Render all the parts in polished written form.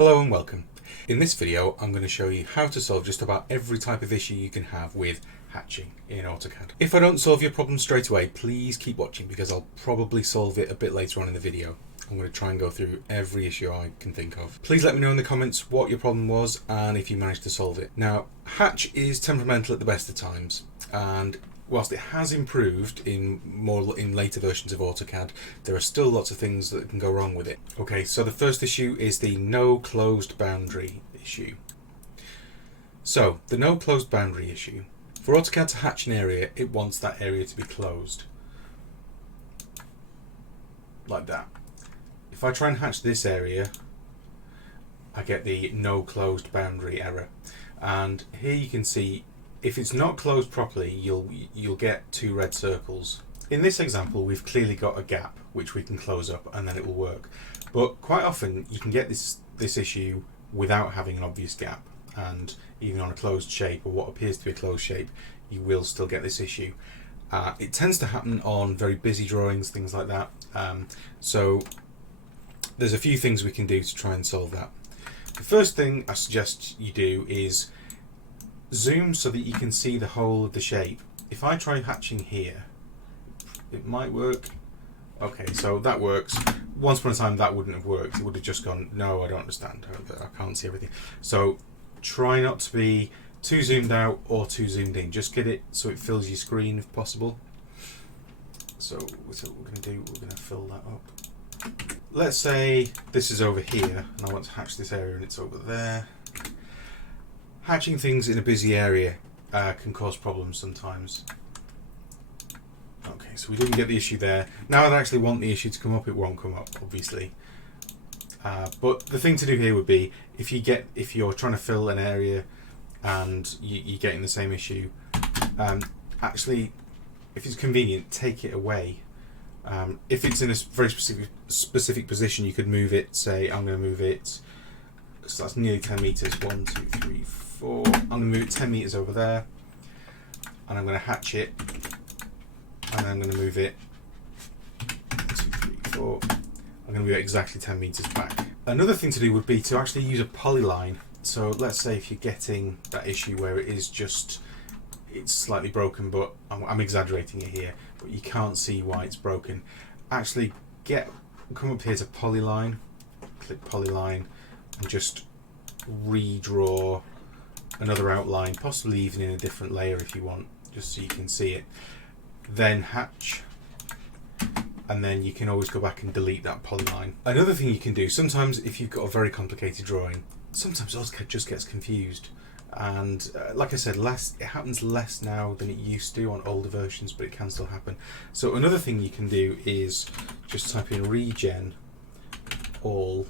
Hello and welcome. In this video I'm going to show you how to solve just about every type of issue you can have with hatching in AutoCAD. If I don't solve your problem straight away, please keep watching because I'll probably solve it a bit later on in the video. I'm going to try and go through every issue I can think of. Please let me know in the comments what your problem was and if you managed to solve it. Now, hatch is temperamental at the best of times, and whilst it has improved in later versions of AutoCAD, there are still lots of things that can go wrong with it. Okay, so the first issue is the no closed boundary issue. So, the no closed boundary issue. For AutoCAD to hatch an area, it wants that area to be closed. Like that. If I try and hatch this area, I get the no closed boundary error. And here you can see if it's not closed properly, you'll get two red circles. In this example, we've clearly got a gap which we can close up and then it will work. But quite often you can get this issue without having an obvious gap, and even on a closed shape or what appears to be a closed shape, you will still get this issue. It tends to happen on very busy drawings, things like that. So there's a few things we can do to try and solve that. The first thing I suggest you do is zoom so that you can see the whole of the shape. If I try hatching here, it might work. Okay, so that works. Once upon a time that wouldn't have worked. It would have just gone, no, I don't understand. I can't see everything. So try not to be too zoomed out or too zoomed in. Just get it so it fills your screen if possible. So what we're going to do, we're going to fill that up. Let's say this is over here and I want to hatch this area and it's over there. Hatching things in a busy area can cause problems sometimes. Okay, so we didn't get the issue there. Now I actually want the issue to come up, it won't come up, obviously. But the thing to do here would be, if you're trying to fill an area and you're getting the same issue, actually, if it's convenient, take it away. If it's in a very specific position, you could move it. Say, I'm going to move it. So that's nearly 10 meters. 1, 2, 3, 4. I'm going to move it 10 meters over there, and I'm going to hatch it, and I'm going to move it 2, 3, 4. I'm going to move it exactly 10 meters back. Another thing to do would be to actually use a polyline. So let's say if you're getting that issue where it's slightly broken, but I'm exaggerating it here, but you can't see why it's broken. Actually come up here to polyline, click polyline, and just redraw another outline, possibly even in a different layer if you want, just so you can see it. Then hatch, and then you can always go back and delete that polyline. Another thing you can do, sometimes if you've got a very complicated drawing, sometimes AutoCAD just gets confused. And like I said, it happens less now than it used to on older versions, but it can still happen. So another thing you can do is just type in regen all,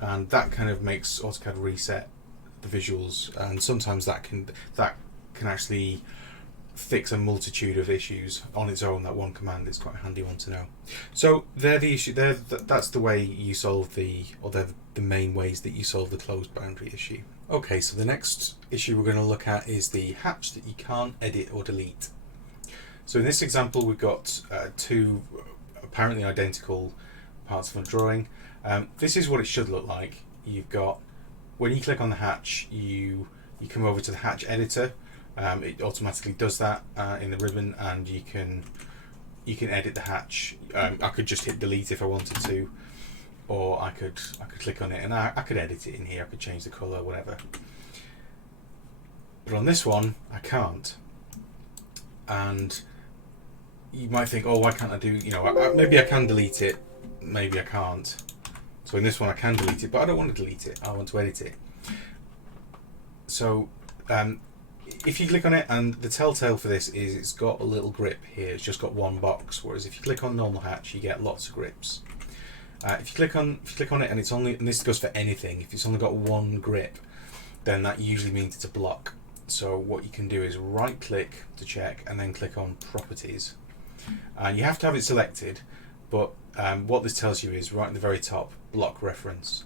and that kind of makes AutoCAD reset the visuals, and sometimes that can actually fix a multitude of issues on its own. That one command is quite a handy one to know. So they're the issue. That's the way you solve they're the main ways that you solve the closed boundary issue. Okay, so the next issue we're going to look at is the hatch that you can't edit or delete. So in this example, we've got two apparently identical parts of a drawing. This is what it should look like. You've got, when you click on the hatch, you come over to the hatch editor. It automatically does that in the ribbon, and you can edit the hatch. I could just hit delete if I wanted to, or I could click on it and I could edit it in here. I could change the color, whatever. But on this one, I can't. And you might think, oh, why can't I do? Maybe I can delete it, maybe I can't. So in this one, I can delete it, but I don't want to delete it. I want to edit it. So if you click on it, and the telltale for this is it's got a little grip here. It's just got one box. Whereas if you click on normal hatch, you get lots of grips. If you click on it and it's only, and this goes for anything, if it's only got one grip, then that usually means it's a block. So what you can do is right click to check and then click on properties. And you have to have it selected, but what this tells you is right at the very top, block reference.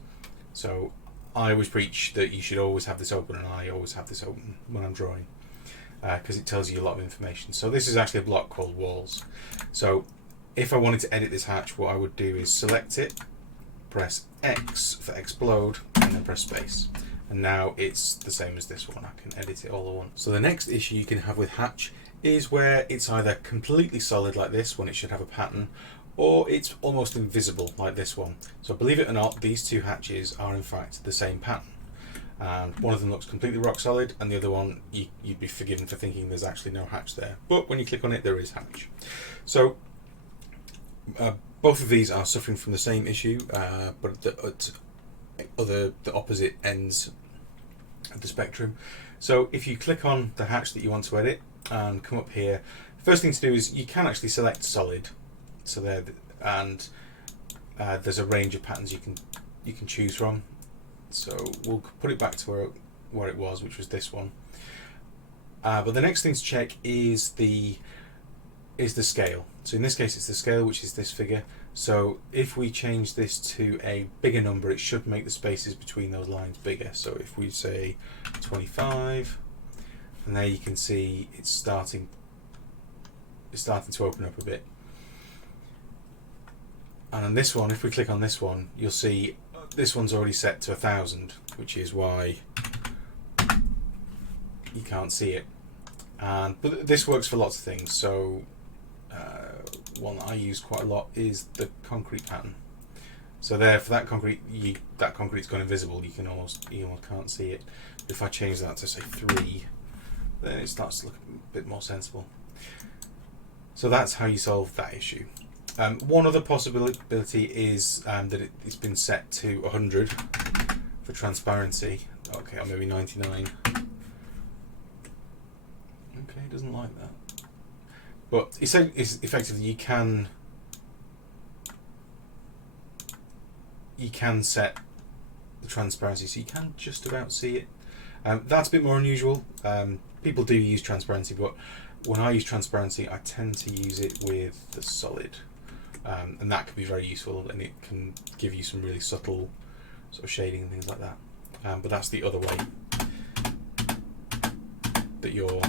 So I always preach that you should always have this open, and I always have this open when I'm drawing, because it tells you a lot of information. So this is actually a block called walls. So if I wanted to edit this hatch, what I would do is select it, press X for explode and then press space. And now it's the same as this one. I can edit it all at once. So the next issue you can have with hatch is where it's either completely solid like this when it should have a pattern, or it's almost invisible like this one. So believe it or not, these two hatches are in fact the same pattern. And one of them looks completely rock solid, and the other one you'd be forgiven for thinking there's actually no hatch there. But when you click on it, there is hatch. So both of these are suffering from the same issue, but at the opposite ends of the spectrum. So if you click on the hatch that you want to edit and come up here, first thing to do is you can actually select solid. So there, and there's a range of patterns you can choose from. So we'll put it back to where it was, which was this one. But the next thing to check is the scale. So in this case, it's the scale, which is this figure. So if we change this to a bigger number, it should make the spaces between those lines bigger. So if we say 25, and there you can see it's starting to open up a bit. And on this one, if we click on this one, you'll see this one's already set to 1000, which is why you can't see it. But this works for lots of things. So one that I use quite a lot is the concrete pattern. So there, for that concrete, that concrete's gone invisible. You almost can't see it. If I change that to say 3, then it starts to look a bit more sensible. So that's how you solve that issue. One other possibility is that it's been set to 100 for transparency. Okay, or maybe 99. Okay, it doesn't like that. But it's effectively you can set the transparency so you can just about see it. That's a bit more unusual. People do use transparency, but when I use transparency, I tend to use it with the solid. And that can be very useful, and it can give you some really subtle sort of shading and things like that. But that's the other way that your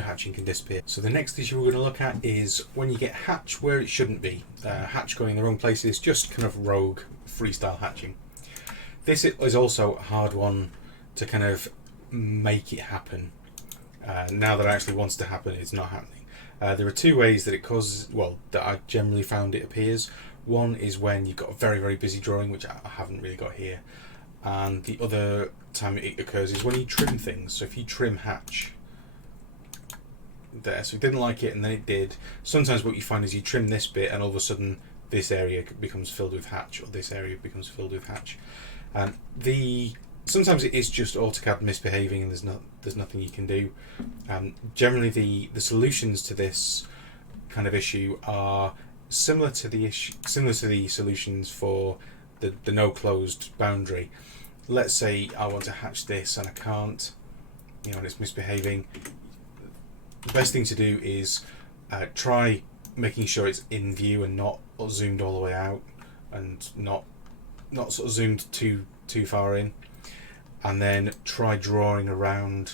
hatching can disappear. So the next issue we're going to look at is when you get hatch where it shouldn't be. Hatch going in the wrong places, just kind of rogue freestyle hatching. This is also a hard one to kind of make it happen. Now that it actually wants to happen, it's not happening. There are two ways that it causes, well, that I generally found it appears. One is when you've got a very, very busy drawing, which I haven't really got here. And the other time it occurs is when you trim things. So if you trim hatch there, so it didn't like it and then it did. Sometimes what you find is you trim this bit and all of a sudden this area becomes filled with hatch, or this area becomes filled with hatch. Sometimes it is just AutoCAD misbehaving and there's nothing you can do. Generally the solutions to this kind of issue are similar to the solutions for the no closed boundary. Let's say I want to hatch this and I can't, and it's misbehaving. The best thing to do is try making sure it's in view and not zoomed all the way out, and not sort of zoomed too far in. And then try drawing around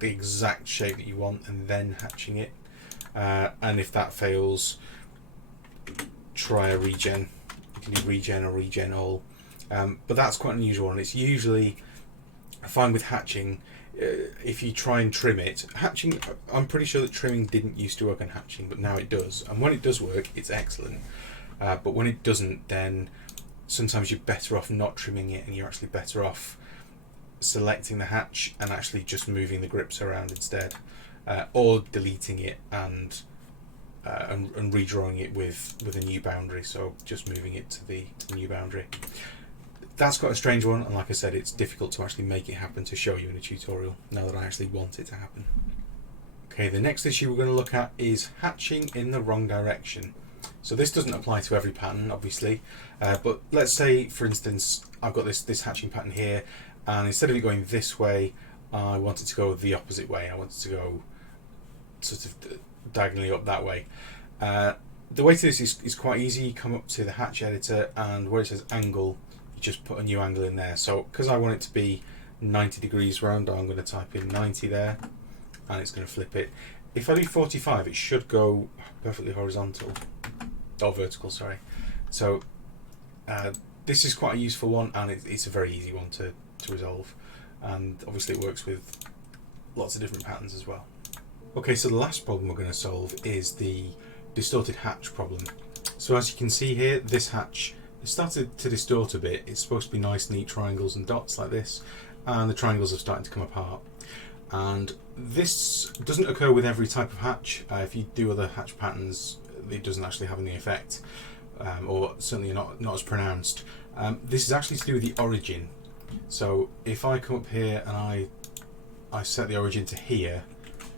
the exact shape that you want and then hatching it. And if that fails, try a regen. You can do regen or regen all. But that's quite unusual, and it's usually, I find with hatching, if you try and trim it, hatching, I'm pretty sure that trimming didn't used to work on hatching, but now it does. And when it does work, it's excellent. But when it doesn't, then sometimes you're better off not trimming it, and you're actually better off selecting the hatch and actually just moving the grips around instead, or deleting it and redrawing it with a new boundary. So just moving it to the new boundary. That's quite a strange one, and like I said, it's difficult to actually make it happen to show you in a tutorial now that I actually want it to happen. Okay, the next issue we're going to look at is hatching in the wrong direction. So this doesn't apply to every pattern, obviously, but let's say, for instance, I've got this hatching pattern here, and instead of it going this way, I want it to go the opposite way. I want it to go sort of diagonally up that way. The way to this is quite easy. You come up to the hatch editor, and where it says angle, you just put a new angle in there. So because I want it to be 90 degrees round, I'm going to type in 90 there, and it's going to flip it. If I do 45, it should go perfectly horizontal. Oh, vertical, sorry. So This is quite a useful one, and it's a very easy one to resolve, and obviously it works with lots of different patterns as well. Okay, so the last problem we're going to solve is the distorted hatch problem. So as you can see here, this hatch has started to distort a bit. It's supposed to be nice neat triangles and dots like this, and the triangles are starting to come apart. And this doesn't occur with every type of hatch. If you do other hatch patterns, it doesn't actually have any effect, or certainly not as pronounced. This is actually to do with the origin. So if I come up here and I set the origin to here,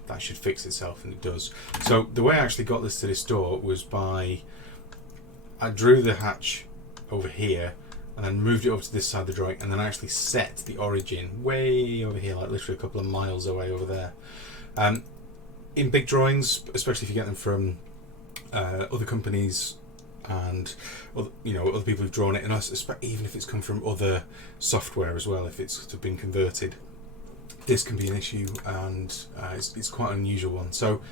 that should fix itself, and it does. So the way I actually got this to distort was I drew the hatch over here and then moved it over to this side of the drawing, and then I actually set the origin way over here, like literally a couple of miles away over there. In big drawings, especially if you get them from other companies and other people who've drawn it, and even if it's come from other software as well, if it's been converted, this can be an issue, and it's quite an unusual one. So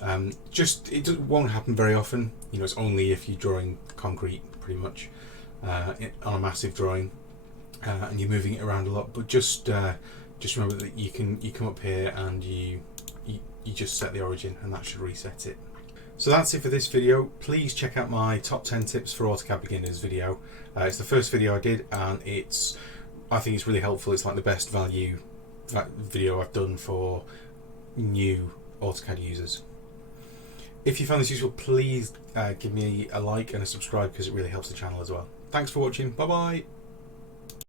it won't happen very often. It's only if you're drawing concrete, pretty much, on a massive drawing, and you're moving it around a lot. But just remember that you come up here and you just set the origin, and that should reset it. So that's it for this video. Please check out my top 10 tips for AutoCAD beginners video. It's the first video I did, and I think it's really helpful. It's like the best value video I've done for new AutoCAD users. If you found this useful, please give me a like and a subscribe, because it really helps the channel as well. Thanks for watching. Bye bye.